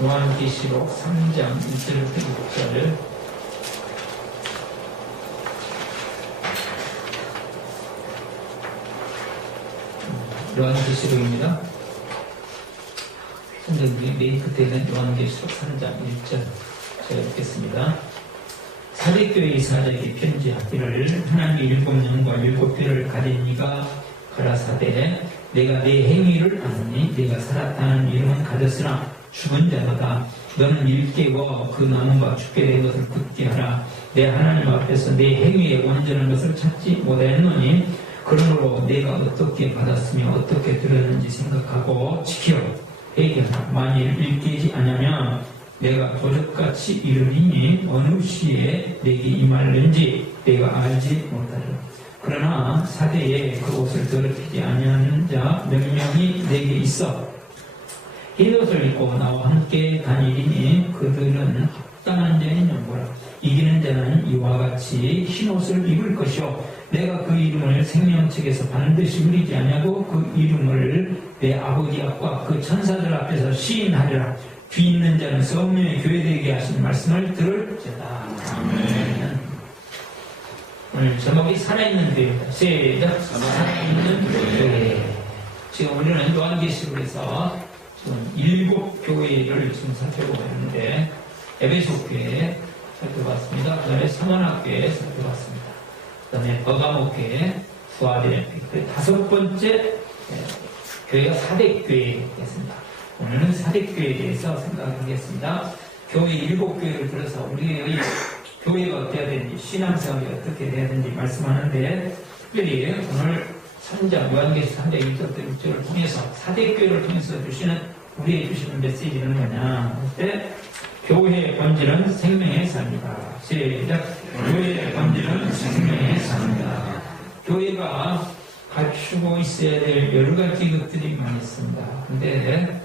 요한계시록 3장 1절부터 6절. 요한계시록입니다. 선생님이 메인 끝에 있는 요한계시록 3장 1절 제가 읽겠습니다. 사대교회의 사자에게 편지하기를 하나님의 일곱 영과 일곱 뼈를 가진 이가 가라사대 내가 내 행위를 아느니 내가 살았다는 이름은 가졌으나 죽은 자로다. 너는 일깨워 그 남은 바 죽게 된 것을 굳게 하라. 내 하나님 앞에서 내 행위에 온전한 것을 찾지 못하였노니 그러므로 내가 어떻게 받았으며 어떻게 들었는지 생각하고 지켜 회개하라. 만일 일깨지 않으면 내가 도적같이 이르리니 어느 시에 내게 임할는지 내가 알지 못하리라. 그러나 사대에 그 옷을 더럽히지 아니하는 자 몇 명이 내게 있어 흰옷을 입고 나와 함께 다니리니 그들은 합당한 자인 연보라. 이기는 자는 이와 같이 흰옷을 입을 것이요 내가 그 이름을 생명책에서 반드시 울리지 아니하고 그 이름을 내 아버지 앞과 그 천사들 앞에서 시인하리라. 귀 있는 자는 성령의 교회되게 하신 말씀을 들을지어다. 아멘. 오늘 제목이 살아있는 교회입니다. 시작. 살아있는 교회. 지금 우리는 요한계시록에서 지금 7교회를 지금 살펴보고 있는데 에베소 교회 살펴봤습니다. 그 다음에 서머나교회 살펴봤습니다. 그 다음에 버가모 교회, 수아딜레 다섯 번째 교회가 사대교회였습니다. 오늘은 사대교회에 대해서 생각하겠습니다. 교회 7교회를 들어서 우리의 교회가 어떻게 해야 되는지, 신앙생활이 어떻게 해야 되는지 말씀하는데, 특별히 오늘 3장, 요한계시록 3장 1절부터 6절을 통해서, 사대교회를 통해서 우리에게 주시는 메시지는 뭐냐? 그때 교회의 본질은 생명의 삶이다. 시작. 교회의 본질은 생명의 삶이다. 교회가 갖추고 있어야 될 여러 가지 것들이 많이 있습니다. 근데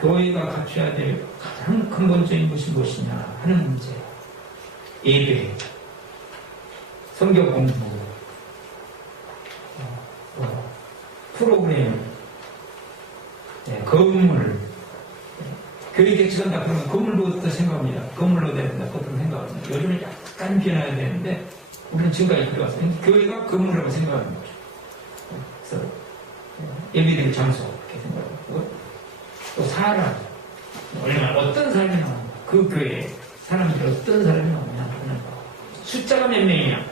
교회가 갖춰야 될 가장 근본적인 것이 무엇이냐 하는 문제예요. 예배, 성경 공부, 프로그램, 건물, 교회 개척한다 그러면 건물로부터 생각합니다. 건물로 돼야 된다 그것도 생각합니다. 요즘은 약간 변화해야 되는데 우리는 지금까지 그래왔어요. 교회가 건물이라고 생각하는 거죠. 그래서 예배드릴 장소 이렇게 생각하고 또 사람, 얼마나 어떤 사람이 나오냐, 그 교회에 사람들이 어떤 사람이 나오냐 하는 거. 숫자가 몇 명이냐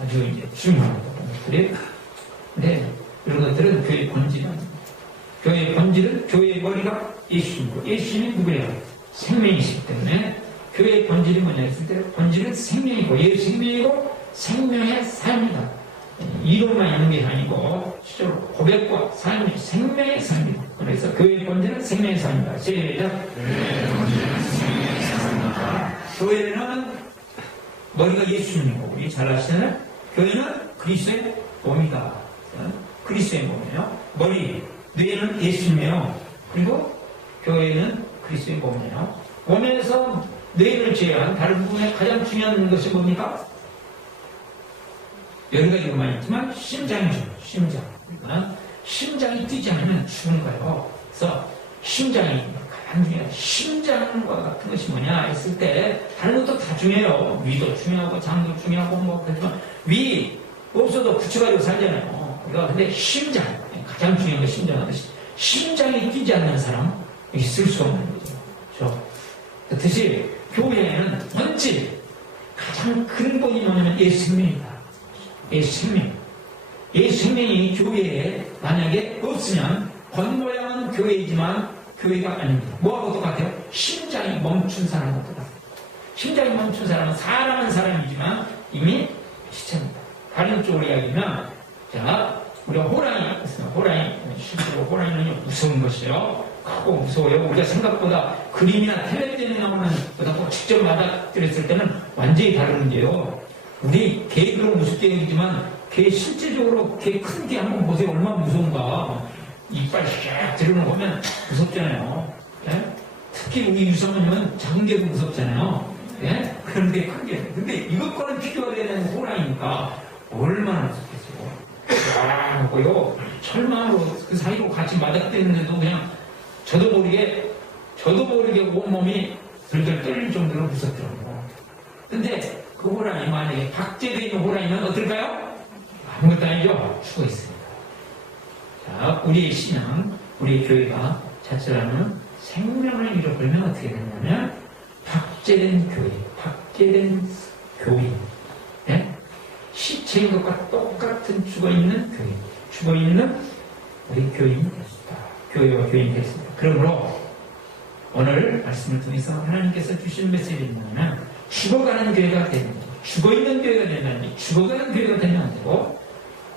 아주 이제 중요하다. 그래? 근데 이런 것들은 교회의 본질이 아닙니다. 교회의 본질은 교회의 머리가 예수님이고 예수님이 누구예요? 생명이시기 때문에 교회의 본질이 뭐냐 했을 때 본질은 생명이고 예수 생명이고 생명의 삶이다. 이론만 있는 게 아니고 실제로 고백과 삶이 생명의 삶이다. 그래서 교회의 본질은 생명의 삶이다. 시작. 교회의 본질은 생명의 삶이다. 교회는 머리가 예수님이고 우리 잘 아시잖아요. 교회는 그리스도의 몸이다. 그리스도의 몸이에요. 머리, 뇌는 예수님이에요. 그리고 교회는 그리스도의 몸이에요. 몸에서 뇌를 제외한 다른 부분에 가장 중요한 것이 뭡니까? 여러 가지가 많이 있지만 심장이죠. 심장. 심장이 뛰지 않으면 죽은 거예요. 그래서 심장이 가장 중요해요. 심장과 같은 것이 뭐냐 했을 때 다른 것도 다 중요해요. 위도 중요하고 장도 중요하고 뭐 그렇지만 위 없어도 붙여가지고 살잖아요. 근데 심장 가장 중요한 게 심장은 심장이 뛰지 않는 사람 있을 수 없는 거죠. 그렇죠? 그렇듯이 교회에는 본질 가장 근본이 뭐냐면 예수 생명이다. 예수 생명. 예수 생명이 교회에 만약에 없으면 겉모양은 교회이지만 교회가 아닙니다. 뭐하고 똑같아요? 심장이 멈춘 사람하고 똑같아요. 심장이 멈춘 사람은 사람이지만 이미 시체입니다. 다른 쪽으로 이야기하면 자 우리가 호랑이 있습니다. 호랑이 실제로 호랑이는 무서운 것이에요. 크고 무서워요. 우리가 생각보다 그림이나 텔레비전에 나오는 보다 꼭 직접 맞아들였을 때는 완전히 다른 문제예요. 우리 개 그런 무섭게 얘기지만 개 실제적으로 개 큰 개 한번 보세요. 얼마나 무서운가. 이빨 쫙 들어오는 거 보면 무섭잖아요. 네? 특히 우리 유성은님은 작은 개도 무섭잖아요. 네? 그런데 큰 개. 근데 이것과는 비교가 되는 호랑이니까 얼마나 무섭겠어요. 쫙 하고요. 철망으로 그 사이로 같이 맞닥뜨리는데도 그냥 저도 모르게 저도 모르게 온몸이 들들 떨릴 정도로 무섭더라고요. 근데 그 호랑이 만약에 박제되어 있는 호랑이면 어떨까요? 아무것도 아니죠. 죽어 있습니다. 자, 우리의 신앙, 우리 교회가 자처라는 생명을 잃어버리면 어떻게 되냐면 박제된 교회, 박제된 교인, 네? 시체인 것과 똑같은 죽어있는 교인, 죽어있는 우리 교인이 됐습니다. 교회와 교인이 됐습니다. 그러므로 오늘 말씀을 통해서 하나님께서 주신 메시지는 뭐냐면 죽어가는 교회가 되는 거예요. 죽어있는 교회가 된다니 죽어가는 교회가 되면 안 되고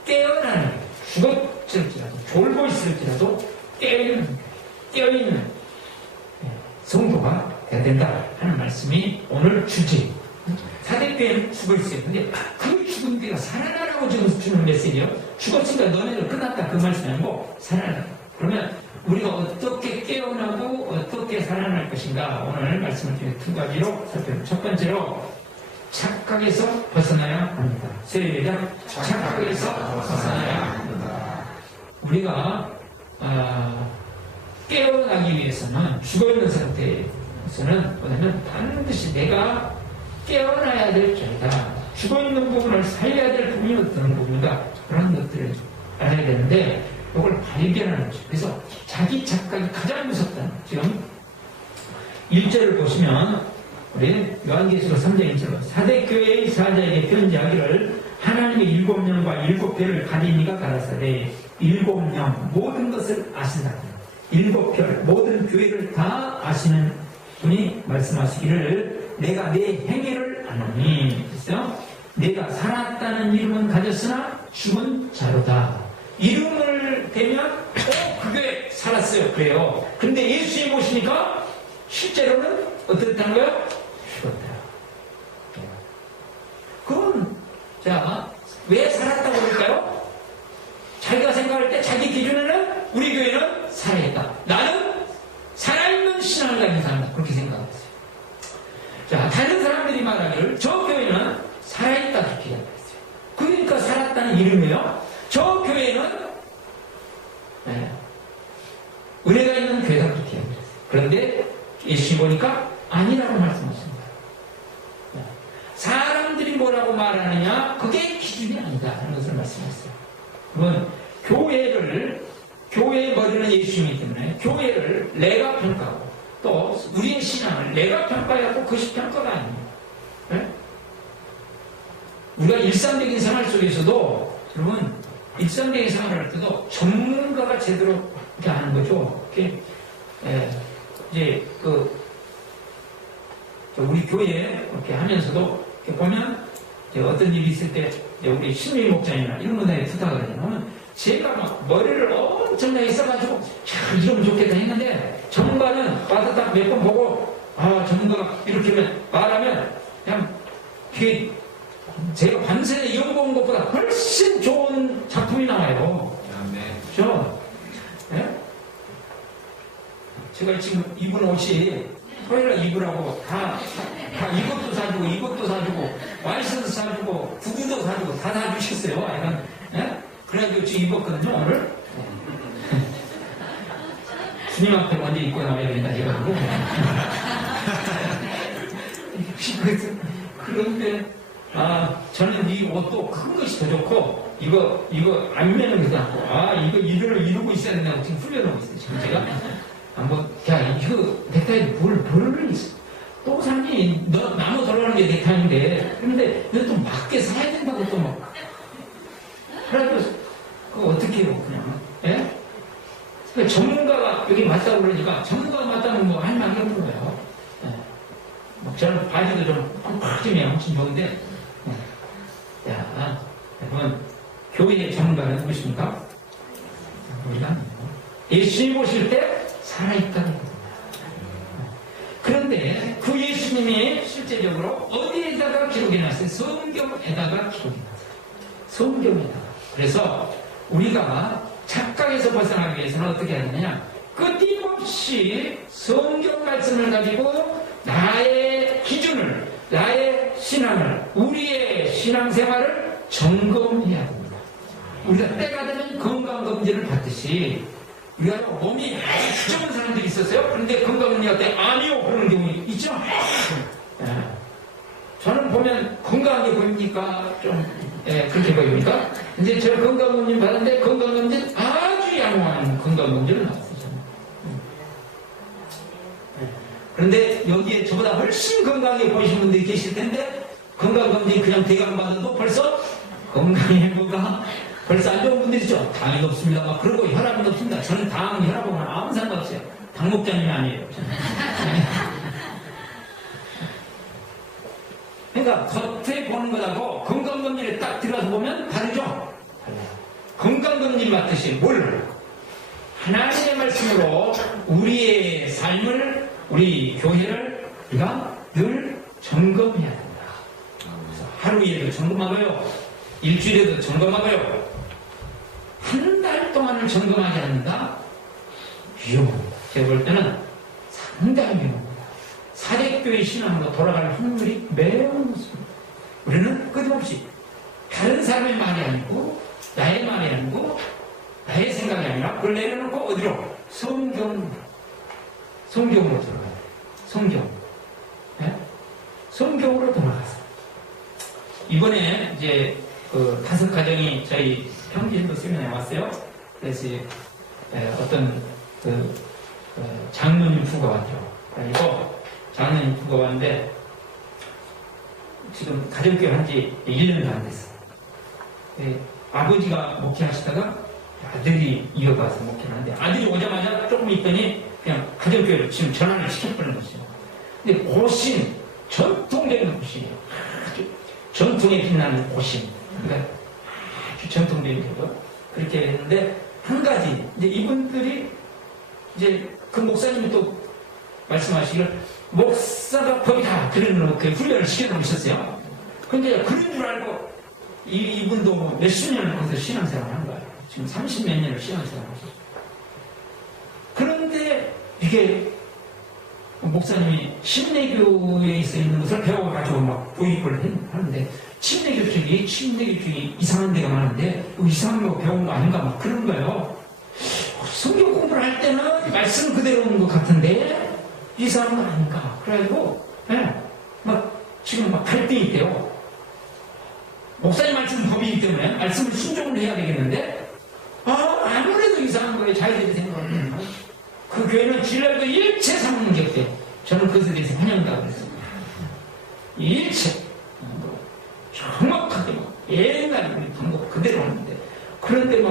깨어나는 죽었을지라도 졸고 있을지라도 깨어있는 성도가 돼야 된다 하는 말씀이 오늘 주제. 사대교회는 죽어있어요. 근데 그 죽은 교회가 살아나라고 주는 메시지요. 죽었으니까 너네는 끝났다 그 말씀이 아니고 살아나라. 그러면 우리가 어떻게 깨어나고 어떻게 살아날 것인가 오늘 말씀을 통해 두 가지로 살펴봅니다. 첫 번째로 착각에서 벗어나야 합니다. 세례자 착각에서 벗어나야 합니다. 우리가 깨어나기 위해서는 죽어있는 상태에서는 뭐냐면 반드시 내가 깨어나야 될 자이다. 죽어있는 부분을 살려야 될 부분이 어떤 부분인가 그런 것들을 알아야 되는데 이걸 발견하는 거죠. 그래서 자기 착각이 가장 무섭다. 지금 1절을 보시면 우리 요한계시록 3장 1절 사대교회의 사자에게 편지하기를 하나님의 7명과 7별을 가진 이가 가라사대 7명 모든 것을 아신다. 7별 모든 교회를 다 아시는 분이 말씀하시기를 내가 내 행위를 아노니 그래서 내가 살았다는 이름은 가졌으나 죽은 자로다. 이름을 대면 그 교회 살았어요. 그래요. 근데 예수님 오시니까 실제로는 어떻다는 거예요? 죽었다. 그럼 자, 왜 살았다고 그럴까요? 자기가 생각할 때 자기 기준에는 우리 교회는 살아있다. 나는 살아있는 신앙을 가진 사람이다. 그렇게 생각했어요. 자, 다른 사람들이 말하기를 저 교회는 살아있다 그렇게 이야기했어요. 그러니까 살았다는 이름이에요. 저 교회는 은혜가 있는 교회다 그렇게 이야기했어요. 그런데 예수님 보니까 아니라고 말씀하십니다. 사람들이 뭐라고 말하느냐 그게 기준이 아니다 하는 것을 말씀하셨어요. 그건 교회의 머리는 예수님이기 때문에 교회를 내가 평가하고 또 우리의 신앙을 내가 평가하고 그것이 평가가 아닙니다. 네? 우리가 일상적인 생활 속에서도 여러분 일상적인 생활을 할 때도 전문가가 제대로 이렇게 하는 거죠. 이렇게 이제 우리 교회 이렇게 하면서도 이렇게 보면 어떤 일이 있을 때 우리 신미 목장이나 이런 분들에 부탁을 하냐면 제가 막 머리를 엄청나게 써가지고 이러면 좋겠다 했는데 전문가는 와서 딱 몇 번 보고 전문가가 이렇게 말하면 그냥 이게 제가 밤새 연구한 것보다 훨씬 좋은 작품이 나와요. 그렇죠? 네? 제가 지금 입은 옷이 토요일에 입으라고 다 이것도 사주고 이것도 사주고 와이셔도 사주고 구구도 사주고 다 사주셨어요. 약간, 네? 그래가지고 지금 입었거든요 오늘. 주님한테 먼저 입고 나와야 된다 해가지고. 그런데 저는 이 옷도 큰 것이 더 좋고 이거 안 매는 것도 않고 이거 이대로 이루고 있어야 된다고 지금 훈련하고 있어요. 지금 제가 한번 이거 넥타이 뭘 있어. 또 사니 너 나무 돌아가는 게 넥타이인데 그런데 너 또 맞게 사야 된다고 또 막. 그래가지고 그거 어떻게 해요 그냥. 예? 그러니까 전문가가 여기 맞다고 그러니까 전문가가 맞다면 뭐 할 말이 없는 거예요. 예. 저는 바지도 좀 팍팍하면 엄청 좋은데 여러분 교회의 전문가는 누구십니까? 우리가 아니에요. 예수님 오실 때 살아있다는 겁니다. 그런데 그 예수님이 실제적으로 어디에다가 기록이 났어요? 성경에다가 기록이 났어요. 성경에다가. 그래서 우리가 착각에서 벗어나기 위해서는 어떻게 해야 되느냐? 끊임없이 성경 말씀을 가지고 나의 기준을, 나의 신앙을, 우리의 신앙생활을 점검해야 됩니다. 우리가 때가 되면 건강검진을 받듯이 우리가 몸이 아주 좋은 사람들이 있었어요. 그런데 건강검진이 어때? 건강하게 보입니까? 좀 그렇게 보입니까? 이제 저 건강검진 받았는데 건강검진 아주 양호한 건강검진을 나왔어요. 그런데 여기에 저보다 훨씬 건강하게 보이신 분들이 계실 텐데 건강검진 그냥 대강 받아도 벌써 건강해 뭐가 벌써 안 좋은 분들이죠. 당이 높습니다. 막 그러고 혈압이 높습니다. 저는 당, 혈압하고는 아무 상관없어요. 당 목장님이 아니에요. 그러니까 겉에 보는 것하고 건강검진에 딱 들어가서 보면 다르죠? 건강검진 받듯이 뭘? 하나님의 말씀으로 우리의 삶을, 우리 교회를 우리가 늘 점검해야 된다. 그래서 하루에도 점검하고요. 일주일에도 점검하고요. 한 달 동안을 점검하지 않는다? 위험합니다. 제가 볼 때는 상당히 위험합니다. 사대교회 신앙으로 돌아갈 확률이 매우 높습니다. 우리는 끝없이 다른 사람의 말이 아니고 나의 말이 아니고 나의 생각이 아니라 그걸 내려놓고 어디로? 성경으로 돌아가야 돼요. 성경. 네? 성경으로 돌아가서 이번에 이제 그 5가정이 저희 평진도 세미나에 왔어요. 그래서 어떤 장로님 부가 왔죠. 그리고 장로님 부가 왔는데 지금 가정교회 한지 1년도 안 됐어요. 아버지가 목회하시다가 아들이 이어가서 목회를 하는데 아들이 오자마자 조금 있더니 그냥 가정교회로 지금 전환을 시켜버리는 것이죠. 근데 고신, 전통적인 고신이에요. 아주 전통에 빛나는 고신. 그러니까 아주 전통적인 거죠. 그렇게 했는데 한 가지 이제 이분들이 이제 그 목사님이 또 말씀하시기를 목사가 법이다 그런 그 훈련을 시켜놓고 있었어요. 근데 그런 줄 알고 이분도 몇십 년을 거기서 신앙생활을 한 거예요. 지금 30몇 년을 신앙생활을 하셨어요. 그런데 이게 목사님이 침례교에 있는 것을 배워가지고 막 도입을 하는데 침례교 쪽이 이상한 데가 많은데 이상한 거 배운 거 아닌가 막 그런 거예요. 성경 공부를 할 때는 말씀 그대로 오는 것 같은데 이상한 거 아닌가. 그래가지고 지금 막 갈등이 있대요. 목사님 말씀은 법이기 때문에 말씀을 순종을 해야 되겠는데 아무래도 이상한 거예요. 자기들이 생각하면. 그 교회는 진리도 일체 삼는 게 없대요. 저는 그것에 대해서 환영한다고 그랬습니다. 일체 정확하게 옛날 우리 방법 그대로 하는데 그런데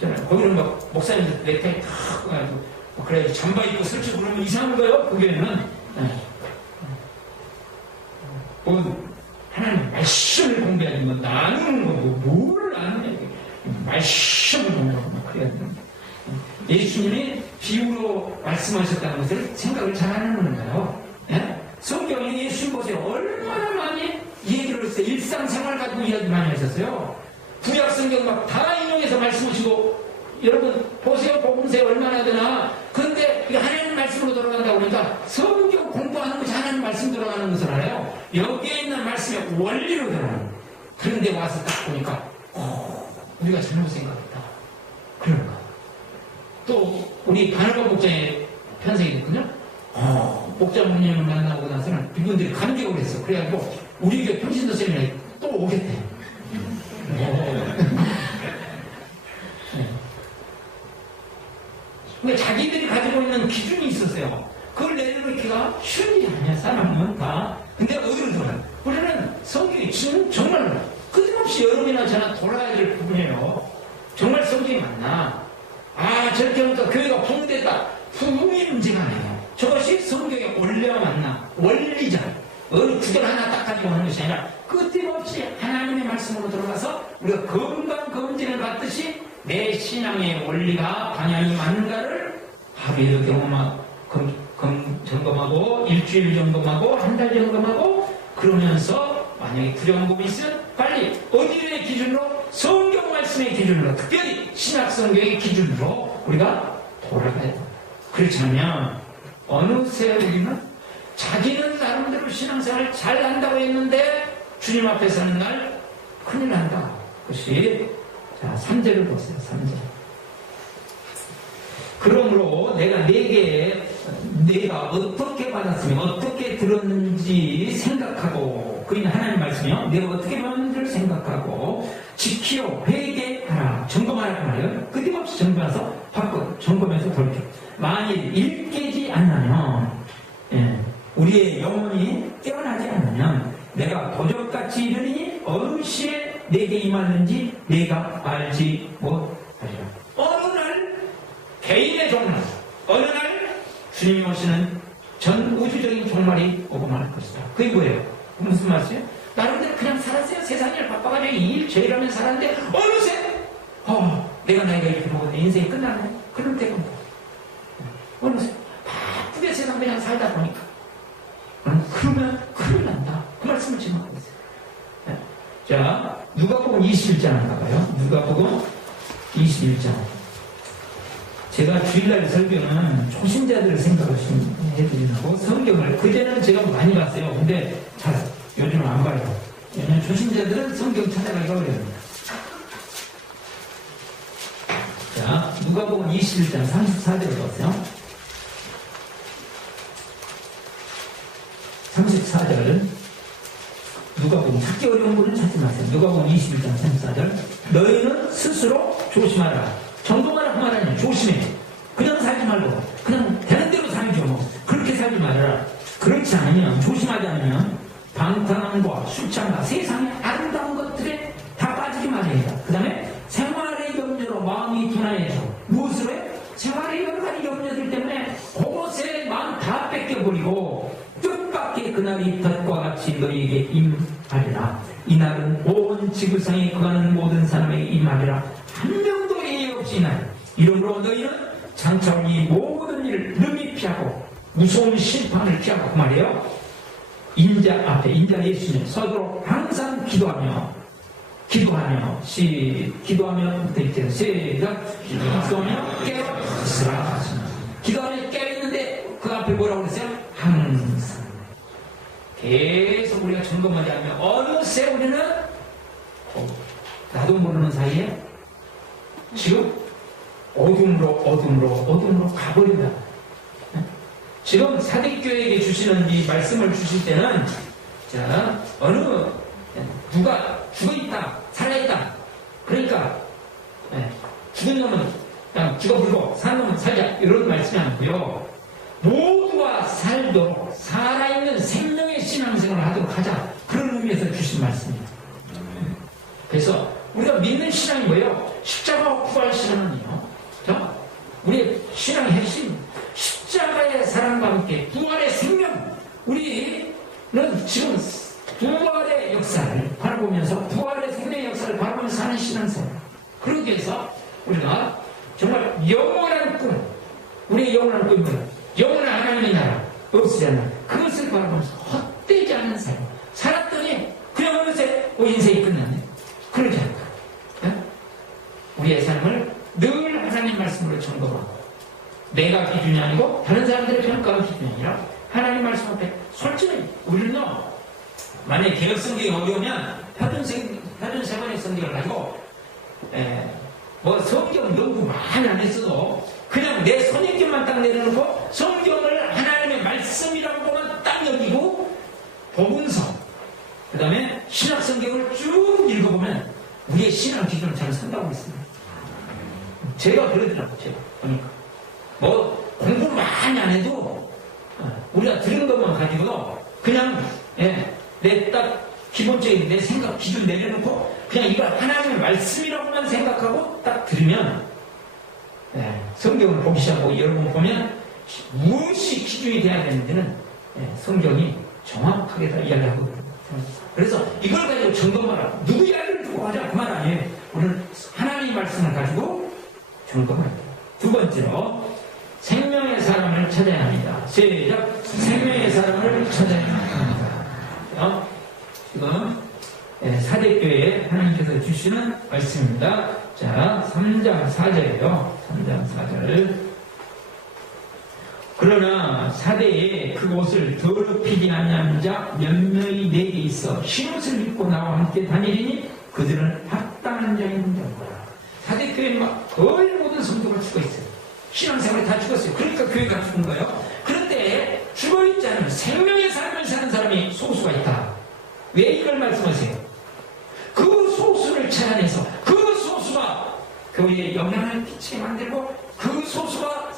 저는 거기는 목사님들 넥타이 탁 가지고 그래야지 잠바 입고 설치 그러면 이상한 거예요. 그 교회는 하나님 말씀을 공부해야지 나누는 거고 뭘 나누냐 말씀을 공부하고 그래야 되는데 예수님이 비유로 말씀하셨다는 것을 생각을 잘 안 하는 거예요. 성경에 예수님 보세요. 얼마나 많이 얘기를 했어요. 일상생활 가지고 이야기 많이 하셨어요. 구약 성경 다 인용해서 말씀하시고 여러분 보세요. 복음서에 얼마나 되나. 그런데 하나님 말씀으로 돌아간다고 그러니까 성경 공부하는 것이 하나님 말씀 돌아가는 것을 알아요. 여기에 있는 말씀의 원리로 돌아가는 거예요. 그런데 와서 딱 보니까 우리가 잘못 생각했다. 그런가. 또 우리 바나바 목장의 편성이 됐거든요. 목장님을 만나고 나서는 이분들이 감격을 했어. 그래가지고 우리 교회 평신도 세미나에 또 오겠대. 근데 자기들이 가지고 있는 기준이 있었어요. 그걸 내려놓기가 쉬운 일이 아니야. 사람은 다. 근데 어디로 돌아요? 우리는 성경이 정말 끊임없이 여름이나 저나 돌아야 될 부분이에요. 정말 성경이 맞나? 저렇게 하니까 교회가 붕괴됐다. 부흥의 문제가 아니에요. 저것이 성경의 원리와 맞나? 원리잖아. 어느 구절 하나 딱 가지고 하는 것이 아니라 끊임없이 하나님의 말씀으로 들어가서 우리가 건강검진을 받듯이 내 신앙의 원리가 방향이 맞는가를 하루에도 점검하고 일주일 점검하고 한 달 점검하고 그러면서 만약에 부정범이 있으면 빨리 어디의 기준으로? 성경 말씀의 기준으로 특별히 신약성경의 기준으로 우리가 돌아가야 된다. 그렇지 않으면 어느새 우리는 자기는 나름대로 신앙생활을 잘 한다고 했는데 주님 앞에 서는 날 큰일 난다. 그것이 3절을 보세요. 3절. 그러므로 내가 네게 내가 어떻게 받았으면 어떻게 들었는지 생각하고, 그러니까 하나님 말씀이요, 내가 어떻게 받았는지를 생각하고 지키어 회개하라, 점검하라 말이에요. 끊임없이 점검해서 바꿔, 점검해서 돌이켜. 만일 일깨지 않으면, 우리의 영혼이 깨어나지 않으면 내가 도적같이 이르니 어느 시에 내게 임하는지 내가 알지 못하리라. 어느 날 개인의 종말, 어느 날 주님이 오시는 전 우주적인 종말이 오고 말 것이다. 그게 뭐예요? 무슨 말이에요? 나름대로 그냥 살았어요. 세상을 바빠가지고 이 일 죄라면 살았는데 어느새 내가 나이가 이렇게 먹었네, 인생이 끝나네. 그럴 때가 어느새 바쁘게 세상 그냥 살다 보니까 그러면 큰일 난다. 그 말씀을 지금 하고 있어요. 자, 누가복음 21장 한가 봐요. 누가복음 21장. 제가 주일날 설교는 초신자들을 생각을 해드리고 성경을 그전에는 제가 많이 봤어요. 근데 잘 요즘은 안 봐요. 왜냐면 초신자들은 성경 찾아가기가 어려워요. 자, 누가복음 21장 34절을 보세요. 34절은 누가복음 찾기 어려운 분은 찾지 마세요. 누가복음 21장 34절. 너희는 스스로 조심하라. 점검하라 그 말하냐. 조심해. 그냥 살지 말고 그냥 되는 대로 살죠. 그렇게 살지 말아라. 그렇지 않으면, 조심하지 않으면 방탕함과 술창과 세상의 아름다운 것들에 다 빠지기 마련이다. 그 다음에 생활의 염려로 마음이 둔하여서 무엇으로 해? 생활의 여러 가지 염려들 때문에 그곳에 마음 다 뺏겨버리고 뜻밖의 그날이 덫과 같이 너희에게 임하리라. 이날은 온 지구상에 거하는 모든 사람에게 임하리라. 한 명도 예외 없이 이날. 이러므로 너희는 장차 이 모든 일을 능히 피하고 무서운 심판을 피하고 그 말이에요. 인자 앞에, 인자 예수님 서도록 항상 기도하며 기도하며 시작. 기도하며 깨어있으라. 기도하며 깨어있는데 그 앞에 뭐라고 그랬어요? 항상. 계속 우리가 점검하지 않으면 어느새 우리는 나도 모르는 사이에 지금 어둠으로 가버린다. 지금 사대교회에게 주시는 이 말씀을 주실 때는, 자, 누가 죽어있다, 살아있다. 그러니까, 죽은 놈은 그냥 죽어불고, 사는 놈은 살자. 이런 말씀이 아니고요. 모두가 살도록 살아있는 생명의 신앙생활을 하도록 하자. 그런 의미에서 주신 말씀입니다. 그래서 우리가 믿는 신앙이 뭐예요? 십자가와 부활 신앙은요. 자, 우리의 신앙의 핵심, 십자가의 사랑과 함께 부활의 생명. 우리는 지금 부활의 역사를 바라보면서, 부활의 생명의 역사를 바라보면서 사는 신앙생활. 그러기 위해서 우리가 정말 영원한 꿈, 우리의 영원한 꿈은 영원한 하나님의 나라, 없으지 않는 그것을 바라보면서 헛되지 않은 삶. 살았더니 그냥 어느새 인생이 끝났네. 그러지 않을까? 우리의 삶을 늘 하나님 말씀으로 점검하고, 내가 기준이 아니고 다른 사람들의 평가가 기준이 아니라 하나님 말씀 앞에 솔직히 우리는 만약에 개혁 성경이 어려우면 표준세번의 성경을 가지고 성경 연구 많이 안 했어도 그냥 내 선입견만 딱 내려놓고 성경을 하나님의 말씀이라고만 딱 여기고 복음서, 그 다음에 신학 성경을 쭉 읽어보면 우리의 신앙 기준을 잘 선다고 했습니다. 제가 그러더라고요. 제가 보니까 공부 많이 안 해도 우리가 들은 것만 가지고도 그냥 내 딱 기본적인 내 생각 기준 내려놓고 그냥 이걸 하나님의 말씀이라고만 생각하고 딱 들으면, 성경을 보기 시작하고 여러분 보면 무엇이 기준이 돼야 되는지는 성경이 정확하게 다 이야기하거든요. 그래서 이걸 가지고 점검하라. 누구 이야기를 두고 하자 그 말 아니에요. 오늘 하나님의 말씀을 가지고 점검하라. 두 번째로 생명의 사람을 찾아야 합니다. 시작. 생명의 사람을 찾아야 합니다. 지금 사대교회에 하나님께서 주시는 말씀입니다. 자, 3장 4절이에요. 3장 4절. 그러나 사대에 그 옷을 더럽히지 아니하는 자 몇몇이 내게 있어 흰 옷을 입고 나와 함께 다니리니 그들은 합당한 자인 자고라. 사대교회는 거의 모든 성도가 죽어 있어요. 신앙생활이 다 죽었어요. 그러니까 교회가 죽은 거예요. 왜 이걸 말씀하세요? 그 소수를 찾아내서 그 소수가 교회에 영향을 끼치게 만들고 그 소수가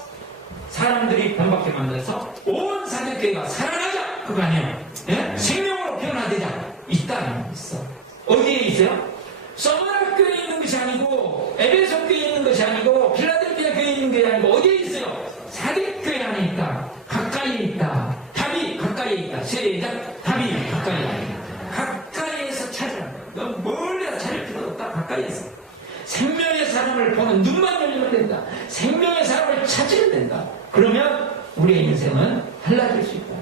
사람들이 본받게 만들어서 온 사대교회가 살아나자 그거 아니에요. 예? 생명으로 변화되자. 있다 있어. 어디에 있어요? 서머나 교회에 있는 것이 아니고 에베소 교회에 있는 것이 아니고 필라델피아 교회에 있는 게 아니고 어디에 있어요? 사대교회 안에 있다. 가까이에 있다. 답이 가까이에 있다. 세례자 답이 가까이에 있다. 가까이에서 찾으라. 너 멀리서 찾을 필요 없다. 가까이에서. 생명의 사람을 보는 눈만 열리면 된다. 생명의 사람을 찾으면 된다. 그러면 우리의 인생은 달라질 수 있다.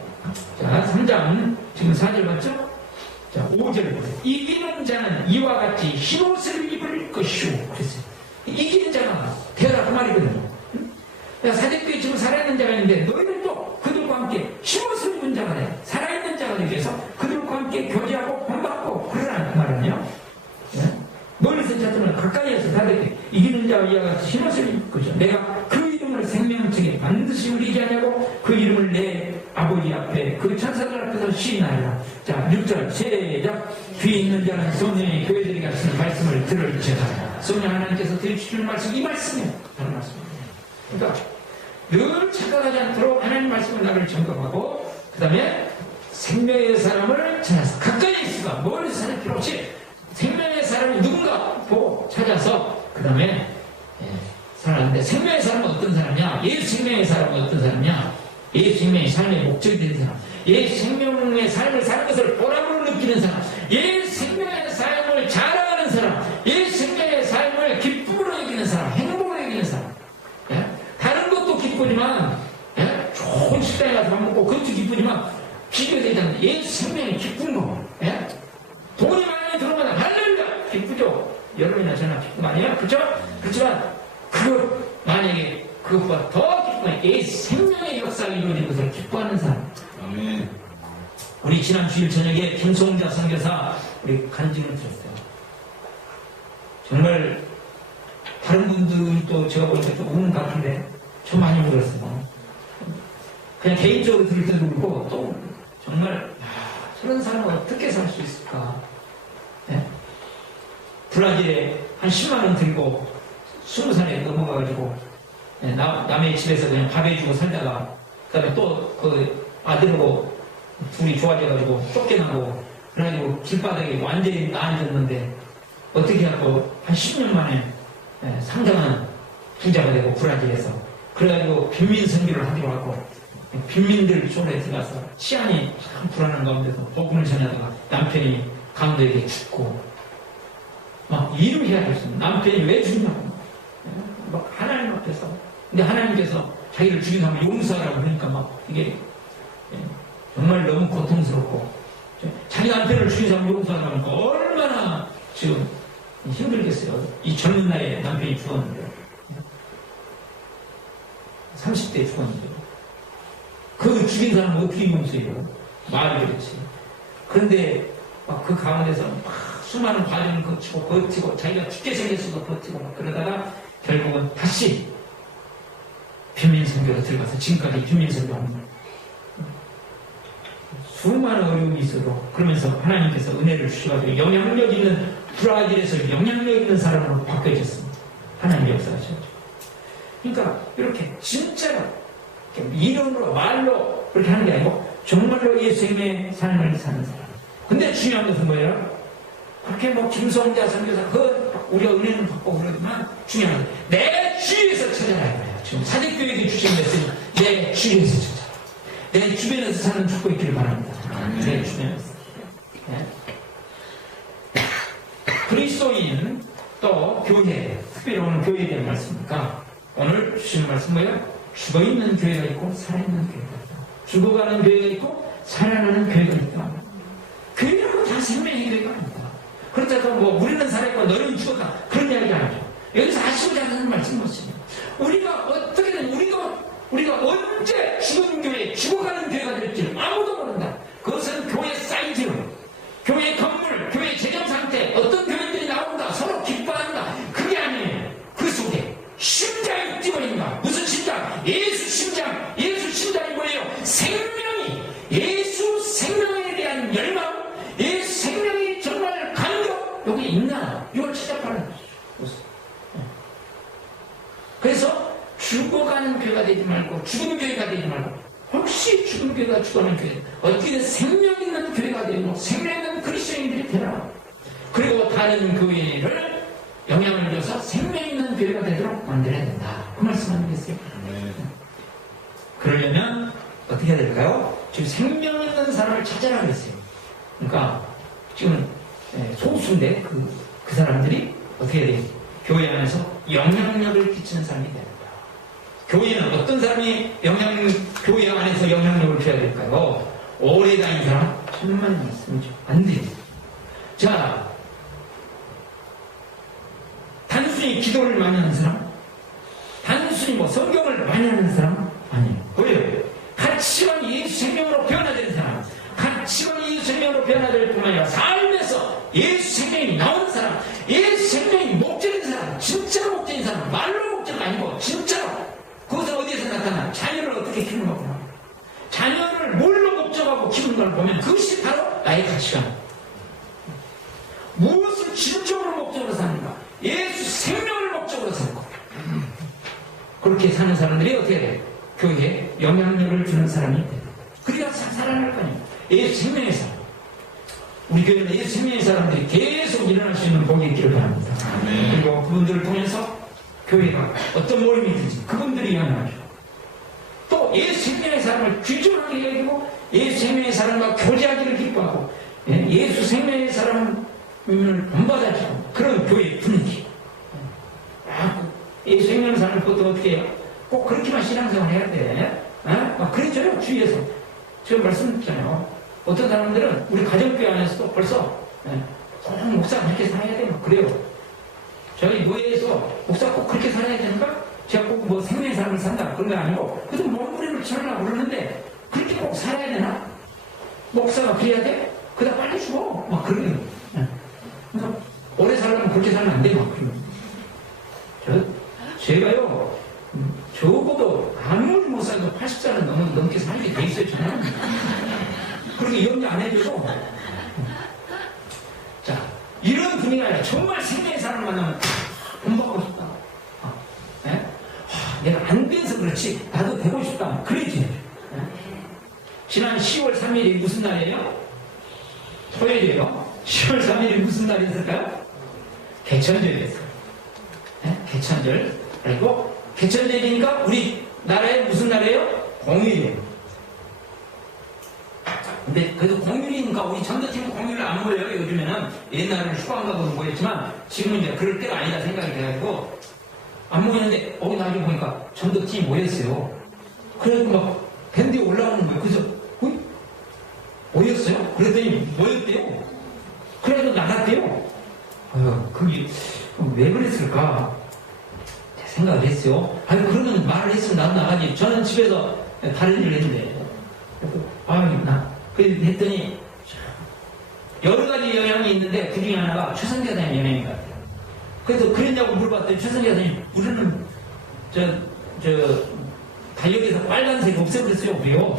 자, 3장 지금 4절 맞죠? 자, 5절 보세요. 이기는 자는 이와 같이 흰옷을 입을 것이오. 그랬어요. 이기는 자가 되라 그 말이거든요. 사대교회 지금 살아있는 자가 있는데 너희들도 그들과 함께 흰옷을 입은 자가 돼. 살아있는 자가 되기 위해서 그들과 함께 교제하고 본받고 그러라는 그 말은요. 네? 멀리서 찾으면 가까이에서 사대교회 이기는 자와 이와 같이 흰옷을 입을 것이오. 내가 그 이름을 생명책에 반드시 울리지 않냐고 그 이름을 내 아버지 앞에 그 천사들 앞에서 시인하리라. 자, 6절 시작. 귀 있는 자는 성령의 교회들이 가르치는 말씀을 들을지어다. 성령 하나님께서 들으시는 말씀 이 말씀이에요. 다른 말씀입니다. 그러니까 늘 착각하지 않도록 하나님 말씀을 나를 점검하고 그 다음에 생명의 사람을 찾아서 가까이 있으가 멀리서 찾을 필요 없이 생명의 사람이 누군가 보고 찾아서 그 다음에 살아가는데 생명의 사람은 어떤 사람이냐? 예수 생명의 사람은 어떤 사람이냐? 예수 생명의 삶의 목적이 되는 사람, 예수 생명의 삶을 사는 것을 보람으로 느끼는 사람, 예수 생명의 삶을 자랑하는 사람, 예수 생명의 삶을 기쁨으로 여기는 사람, 행복으로 여기는 사람. 예? 다른 것도 기쁘지만 예? 좋은 식당에 가서 밥 먹고 그것도 기쁘지만 비교되지 않는 예수 생명이 기쁜 거. 예? 돈이 많이 들어오면 할렐루야 기쁘죠. 여러분이나 저나 기쁜 거 아니에요? 그렇죠? 그렇지만 만약에 그것보다 더 기뻐요. 예수 생명의 역사가 이루어진 것을 기뻐하는 사람. 아멘. 우리 지난 주일 저녁에 김송자 선교사 우리 간증을 들었어요. 정말 다른 분들도 제가 보니까 좀 우는 것 같은데 좀 많이 울었어요. 그냥 개인적으로 들을 때도 울고 또 정말 저런 사람은 어떻게 살 수 있을까. 네? 브라질에 한 10만 원 들고 20살에 넘어가가지고 남의 집에서 그냥 밥 해주고 살다가 그 다음에 또 그 아들하고 둘이 좋아져가지고 쫓겨나고 그래가지고 길바닥에 완전히 나앉았는데 어떻게 하고 한 10년 만에 상당한 부자가 되고 브라질에서 그래가지고 빈민 선교를 하기로 하고 빈민들 쪽에 들어가서 치안이 참 불안한 가운데서 복음을 전하다가 남편이 강도에게 죽고 막 일을 해야 됐습니다. 남편이 왜 죽냐고 막 하나님 앞에서 근데 하나님께서 자기를 죽인 사람을 용서하라고 하니까 막 이게 정말 너무 고통스럽고 자기 남편을 죽인 사람을 용서하라고 하니까 얼마나 지금 힘들겠어요. 이 젊은 나이에 남편이 죽었는데 30대에 죽었는데 그 죽인 사람은 어떻게 용서해요? 말이 그렇지. 그런데 막 그 가운데서 막 수많은 과정을 거치고 버티고 자기가 죽게 생겼어도 버티고 막 그러다가 결국은 다시 빈민선교로 들어가서 지금까지 빈민선교하는 거예요. 수많은 어려움이 있어도 그러면서 하나님께서 은혜를 주셔가지고 영향력 있는 브라질에서 영향력 있는 사람으로 바뀌어졌습니다. 하나님 역사하셨죠. 그러니까 이렇게 진짜로 이름으로 말로 그렇게 하는 게 아니고 정말로 예수님의 삶을 사는 사람. 근데 중요한 것은 뭐예요? 그렇게 뭐 김성자 선교사 우리가 은혜는 받고 그러지만 중요한 건 내 주위에서 찾아라 이거예요. 지금 사대교회에게 주시했으니 내 주위에서 찾아라. 내 주변에서 사는 죽고 있기를 바랍니다. 내 주변에서. 네. 그리스도인 또 교회, 특별히 오늘 교회에 대한 말씀이니까 오늘 주시는 말씀 뭐예요? 죽어있는 교회가 있고 살아있는 교회가 있다. 죽어가는 교회가 있고 살아나는 교회가 있다. 교회라고 다 생명의 교회가 아니다. 그렇다고 뭐 우리는 살아있고 너희는 죽었다. 그런 이야기가 아니죠. 여기서 아시고자 하는 말씀은 무엇이냐. 우리가 어떻게든 우리가 언제 죽은 교회, 죽어가는 교회가 될지를 아무도 모른다. 그것은 교회 사이즈로, 교회 건물, 교회 재정 상태, 어떤 교회들이 나온다, 서로 기뻐한다. 그게 아니에요. 그 속에 심장이 뛰어있는가. 무슨 심장? 예수 심장. 예수 심장이 뭐예요? 생명이, 예수 생명에 대한 열망, 예수 죽은 교회가 죽어가는 교회, 어떻게 생명 있는 교회가 되고 생명 있는 그리스도인들이 되라. 그리고 다른 교회를 영향을 줘서 생명 있는 교회가 되도록 만들어야 된다. 그 말씀 아니겠어요? 그러려면 어떻게 해야 될까요? 지금 생명 있는 사람을 찾아라 그랬어요. 그러니까 지금 소수인데 그 사람들이 어떻게 해야 돼요? 교회 안에서 영향력을 끼치는 사람이 돼야 된다. 교회는 어떤 사람이 교회 안에서 영향력을 줘야 될까요? 오래 다닌 사람? 천만 말씀이죠. 안 돼요. 자, 단순히 기도를 많이 하는 사람? 단순히 성경을 많이 하는 사람? 아니에요. 왜요? 가치관이 예수 생명으로 변화되는 사람, 가치관이 예수 생명으로 변화될 뿐만 아니라 삶에서 예수 생명이 나오는 사람, 예수 생명이 목적인 사람, 진짜로 목적인 사람, 말로 목적 아니고 진짜로. 그것은 어디에서 나타나? 자녀를 어떻게 키우는 거구나. 자녀를 뭘로 목적하고 키우는 걸 보면 그것이 바로 나의 가치관. 무엇을 진정으로 목적으로 사는가? 예수 생명을 목적으로 사는 거. 그렇게 사는 사람들이 어떻게 돼요? 교회에 영향력을 주는 사람이 돼요. 그래야 살아날 거 아니에요. 예수 생명의 사람. 우리 교회는 예수 생명의 사람들이 계속 일어날 수 있는 복이 있기를 바랍니다. 그리고 그분들을 통해서 교회가 어떤 모임이든지 그분들이 일어나죠. 또 예수 생명의 사람을 귀중하게 여기고 예수 생명의 사람과 교제하기를 기뻐하고 예수 생명의 사람을 본받아주고 그런 교회 분위기. 예수 생명의 사람을 그것도 어떻게 해요? 꼭 그렇게만 신앙생활 해야 돼. 그랬잖아요. 주위에서. 제가 말씀드렸잖아요. 어떤 사람들은 우리 가정교회 안에서도 벌써 목사 그렇게 살아야 돼. 그래요. 저희 노예에서 목사 꼭 그렇게 살아야 되는가? 제가 꼭 생명의 삶을 산다. 그런 거 아니고 그래도 몸부림을 치려고 그러는데 그렇게 꼭 살아야 되나? 목사가 그래야 돼? 그다 빨리 죽어. 그래요. 그래서 오래 살려면 그렇게 살면 안 돼. 제가요, 적어도 아무리 못 살도 80살은 넘게 살게 돼 있어요, 저는. 그렇게 염려 안 해줘도. 자, 이런 분위기가 아니라 정말 생명의 사람을 만나면 본받고 싶다. 내가 안 돼서 그렇지, 나도 되고 싶다. 그러지. 지난 10월 3일이 무슨 날이에요? 토요일이에요. 10월 3일이 무슨 날이었을까요? 개천절이었어요. 개천절. 그리고 개천절이니까 우리 나라에 무슨 날이에요? 공휴일이에요. 근데 그래도 공휴일이니까 우리 전도팀은 공휴일을 안 모여요. 요즘에는 옛날에는 휴가 안 가고 모였지만 지금은 이제 그럴 때가 아니다 생각이 돼가지고 안 모이는데 나중에 보니까 전도팀이 모였어요. 그래가지고 막 밴드에 올라오는 거예요. 그래서 모였어요? 그랬더니 모였대요. 그래도 나갔대요. 그게 왜 그랬을까? 생각을 했어요. 그러면 말을 했으면 나도 나가지. 저는 집에서 다른 일을 했는데. 했더니, 여러 가지 영향이 있는데, 그 중에 하나가 최선교사님 영향인 것 같아요. 그래서 그랬냐고 물어봤더니, 최선교사님, 우리는, 달력에서 빨간색 없애버렸어요, 우리요.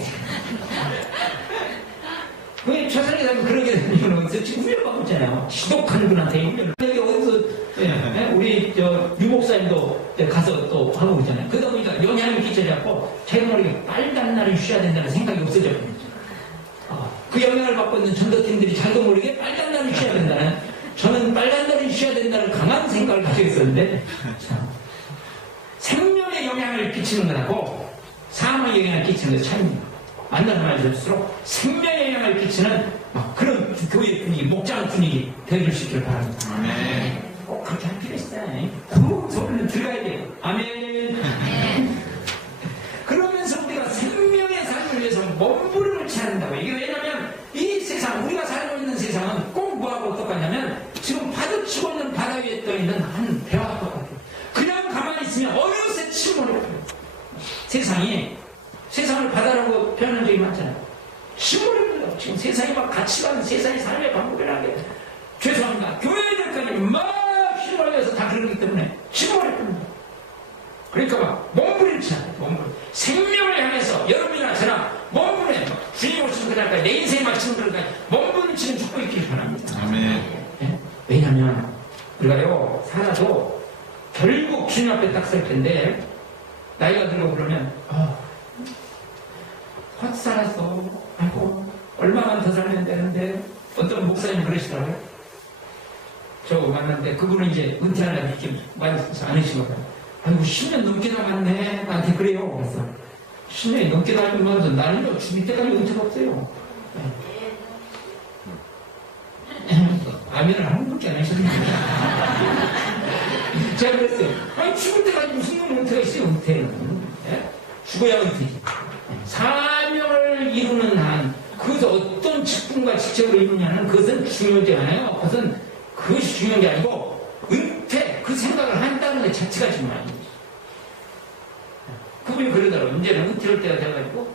왜 최선교사님 그러게 된 이유는 지금 훈련받고 있잖아요. 지독한 분한테 훈련을. 여기 어디서, 우리 유목사님도 가서 또 하고 있잖아요. 그러다 보니까 영향을 끼쳐갖고 제 머리에 빨간 날을 쉬어야 된다는 생각이 없어졌거든요. 그 영향을 받고 있는 전도팀들이 잘도 모르게 빨간 날을 쉬어야 된다는, 저는 빨간 날을 쉬어야 된다는 강한 생각을 가지고 있었는데, 생명에 영향을 끼치는 거라고 사람에 영향을 끼치는 거 차이입니다. 만나는 말일수록 생명에 영향을 끼치는 그런 교회 분위기, 목장 분위기 되어줄 수 있기를 바랍니다. 꼭 그렇게 할 필요 있어요. 그 소리는 들어가야 돼요. 아멘. 그러면서 우리가 생명의 삶을 위해서 몸부림을 쳐야 한다고. 이게 왜냐면 이 세상, 우리가 살고 있는 세상은 꼭 뭐하고 똑같냐면 지금 파도치고 있는 바다 위에 떠있는 한 배와 똑같아요. 그냥 가만히 있으면 어느새 침몰해요. 세상을 바다라고 표현한 적이 많잖아요. 침몰해요. 지금 세상이 막 같이 가는 세상의 삶의 방법이라는 게 죄송합니다. 교회들까지 막 휘말려서 다 그러기 때문에 침몰했거든요. 그러니까 막 몸부림치잖아요. 몸부림. 생명을 향해서 여러분이나 저나 몸부림, 주님 오시는 그날까지 내 인생에 맞추는 그날까지 몸부림치는 죽고 있길 바랍니다. 아멘. 왜냐하면 우리가요 살아도 결국 주님 앞에 딱 설 텐데 나이가 들고 그러면 헛 살았어. 아이고, 얼마만 더 살면 되는데, 어떤 목사님이 그러시더라고요. 저 만났는데, 그분은 이제 은퇴하려고 이렇게 많지 않으시거든요. 아이고, 10년 넘게 남았네. 나한테 그래요. 그래서, 10년이 넘게 남으면서 나는요, 죽을 때까지 은퇴가 없어요. 아멘을 한 분밖에 안 하셨는데. 제가 그랬어요. 아니, 죽을 때까지 무슨 은퇴가 있어요, 은퇴는. 예? 죽어야 은퇴지. 사명을 이루는 한, 그것을 어떤 직분과 직책을 이루냐는 그것은 중요하지 않아요. 그것이 중요한 게 아니고, 은퇴, 그 생각을 한다는 것 자체가 중요한 거죠. 그분이 그러더라고요. 이제는 은퇴할 때가 돼가지고,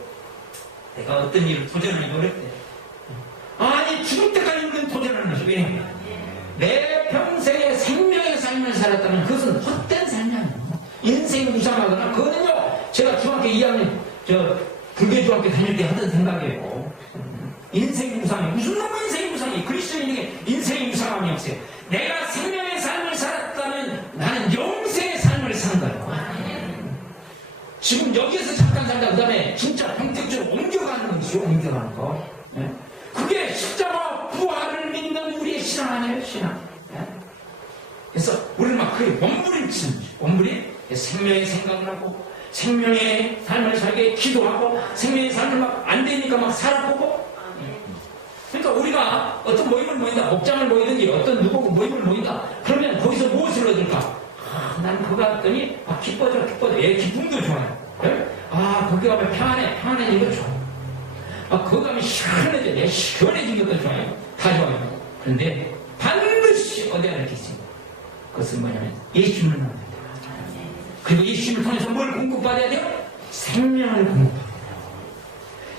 내가 어떤 일을 도전하기 어렵대. 아니, 죽을 때까지 우리는 도전하는 거죠. 왜? 내 평생에 생명의 삶을 살았다면 그것은 헛된 삶이 아니에요. 인생이 무상하거나, 그거는요, 제가 중학교 2학년, 불교중학교 다닐 때 하던 생각이에요. 인생이 무상해. 무슨 놈의 인생이 무상해? 그리스도인에게 인생이 무상함이 없어요. 내가 생명의 삶을 살았다면 나는 영생의 삶을 산 거예요. 지금 여기에서 잠깐 살다 그 다음에 진짜 평택적으로 옮겨가는 것이요. 옮겨가는 거. 네? 그게 십자가 부활을 믿는 우리의 신앙 아니에요? 신앙. 네? 그래서 우리는 막 그게 몸부림치는 거죠. 몸부림? 생명의 생각을 하고 생명의 삶을 살게 기도하고 생명의 삶을 막 안 되니까 막 살아보고. 그러니까 우리가 어떤 모임을 모인다, 목장을 모이든지 어떤 누구 모임을 모인다, 그러면 거기서 무엇을 얻을까? 난 그거 갔더니 기뻐져. 기쁨도 좋아요. 그래? 거기 가면 평안해 이거 좋아. 거기 가면 시원해져. 시원해진 것도 좋아요. 다 좋아요. 그런데 반드시 얻어야 할 게 있습니다. 그것은 뭐냐면 예수님을 만나야 돼요. 그리고 예수님을 통해서 뭘 공급받아야 돼요? 생명을 공급받아야 돼요.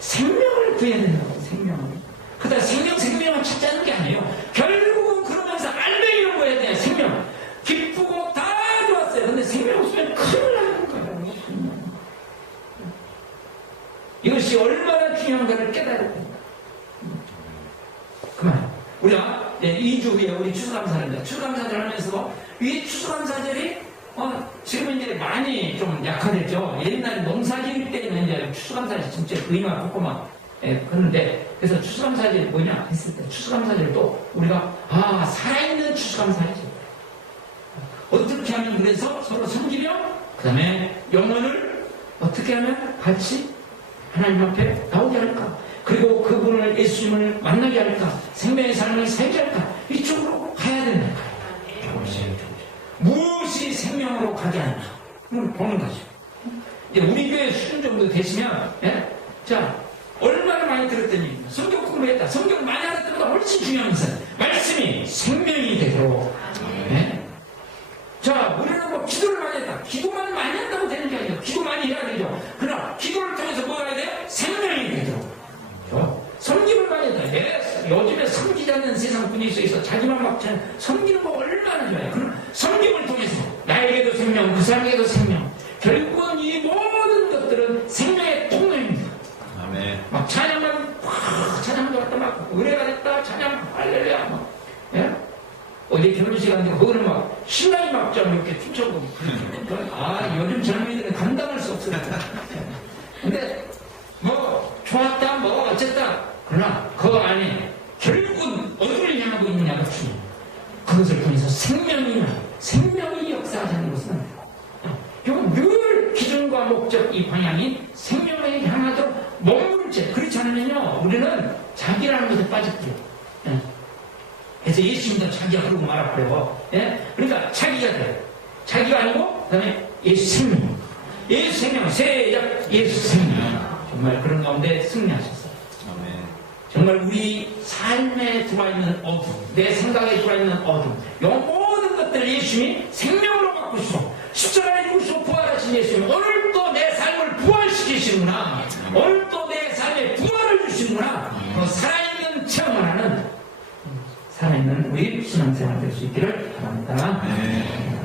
생명을 구해야 된다고. 생명을. 그러다 생명을 찾자는 게 아니에요. 결국은 그러면서 알맹이로 구해야 돼요. 생명. 기쁘고 다 좋았어요. 근데 생명 없으면 큰일 나는 거예요. 이것이 얼마나 중요한가를 깨달아야 됩니다. 그만. 우리가 2주 후에 우리 추수감사절입니다. 추수감사절 하면서 이 추수감사절이 지금 이제 많이 좀 약화됐죠. 옛날 농사지을 때는 이제 추수감사절 진짜 의미가 컸고만 그런데 그래서 추수감사절이 뭐냐 했을 때 추수감사절도 우리가 살아있는 추수감사절이죠. 어떻게 하면 그래서 서로 섬기며 그 다음에 영혼을 어떻게 하면 같이 하나님 앞에 나오게 할까? 그리고 그분을 예수님을 만나게 할까? 생명의 삶을 살게 할까? 이쪽으로 가야 된다. 조금씩. 무엇이 생명으로 가게 하나? 그걸 보는 거죠. 이제 우리 교회 수준 정도 되시면, 자, 얼마나 많이 들었더니, 성경 공부했다. 성경 많이 알았던 것보다 훨씬 중요한 것은, 말씀이 생명이 되도록. 자, 우리는 뭐 기도를 많이 했다. 기도만 많이 한다고 되는 게 아니에요. 기도 많이 해야 되죠. 그러나, 기도를 통해서 뭐 해야 돼요? 생명이 되도록. 섬김을 많이 했다. 요즘에 섬기지 않는 세상 분위기 속에서 자기만 막 섬기는 거 얼마나 좋아요. 그럼 섬김을 통해서 나에게도 생명, 그 사람에게도 생명. 결국은 이 모든 것들은 생명의 통로입니다. 아멘. 막 찬양만 찬양도 갖다 막 의뢰가 됐다. 찬양 할렐루야 막. 어제 결혼식 하는데 그거는 막 신랑이 막 좀 이렇게 춤춰보고 요즘 젊은이들은 감당할 수 없어요. 근데 뭐 좋았다 뭐 어쨌다 그러나 그거 안에 결국은 어디를 향하고 있느냐가 중요해요. 그것을 통해서 생명이 역사하자는 것은 이건 늘 기준과 목적 이 방향이 생명에 향하도록 몸물질 그렇지 않으면요 우리는 자기라는 것에 빠졌고요. 그래서 예수님도 자기가 그러고 말았고요. 그러니까 자기가 돼요. 자기가 아니고 그다음에 예수 생명. 예수 생명 세작 예수 생명. 정말 그런 가운데 승리하셨어요. 아멘. 정말 우리 삶에 들어있는 어둠, 내 생각에 들어있는 어둠, 이 모든 것들을 예수님이 생명으로 바꾸시고 십자가에 죽으시고 부활하신 예수님 오늘 또 내 삶을 부활시키시는구나. 오늘 또 내 삶에 부활을 주시는구나. 살아있는 체험을 하는 살아있는 우리 신앙생활 될 수 있기를 바랍니다.